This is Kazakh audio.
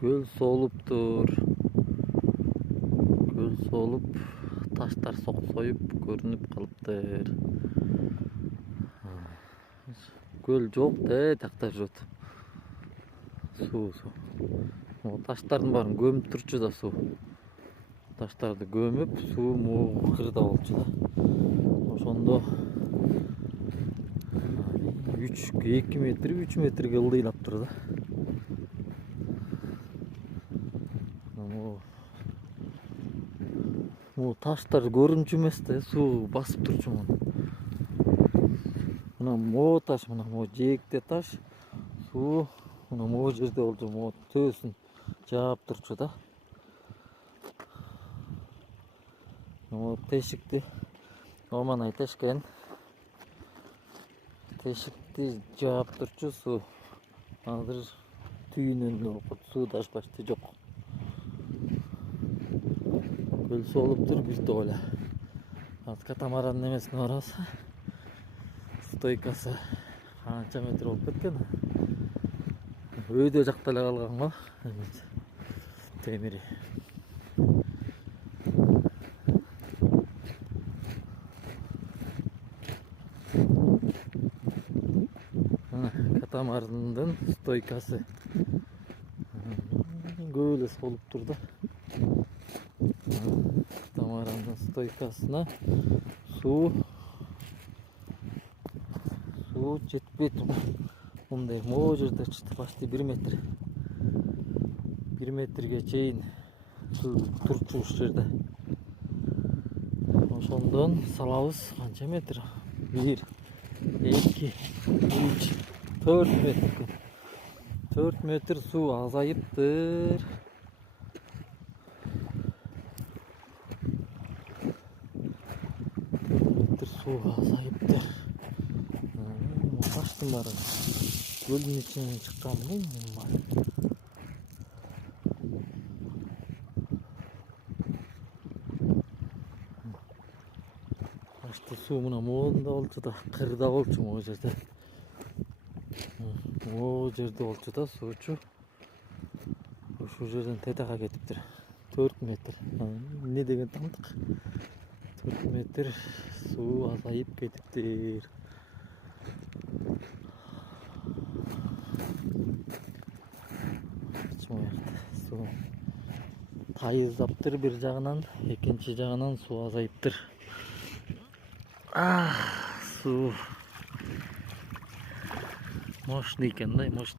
Göl soğuluptur. Göl soğulup taşlar soyup görünüp kalıptır. Göl жоқ да тақта жүрөт. Суу. O taşların bарын gömüp turчу да суу. Taşlardı gömüp суу могу кырда болчу да. Ошондо 2 метр 3 метрге ылдыйлап тур да. Могу таштар көрүнчү эмес да, суу басып турчу муну. Мына могу таш, мына могу жээкте таш, суу мына могу жерде болчу, могу төбөсүн жаап турчу да. Могу тешикти оман айтышкен. Тешикти жаап турчу суу. Азыр түйүнөн окуп суу дашпашты жок. Göl soğulup biz de öyle. Az katamaranın nemesine varası. Stoykası kança metre olup ketken. Öyle jaktala kalgan mı? Temiri. Katamaranın stoykası. Böyle soğulup durdu. Katamaranın stoykasına su жетпей тұр. Мындай могу жерде почти 1 метр. 1 метрге чейин турчу ушул жерде. Ошондон салабыз канча метр? 1, 2, 3, 4 метр. 4 метр суу азайыптыр. Суу азайыптыр. Таштын баары көлдүн ичинен чыккан мен бар. Ташты суу мына моунда болчу да, кырда болчу могу жерде. Могу жерде болчу да суучу. Ушул жерден тетага кетиптир. 4 метр. Эмне деген тандык? 4 метр суу азайып кетиптир. Суу тайыздаптыр бир жагынан, экинчи жагынан суу азайыптыр. Суу мощный экен да,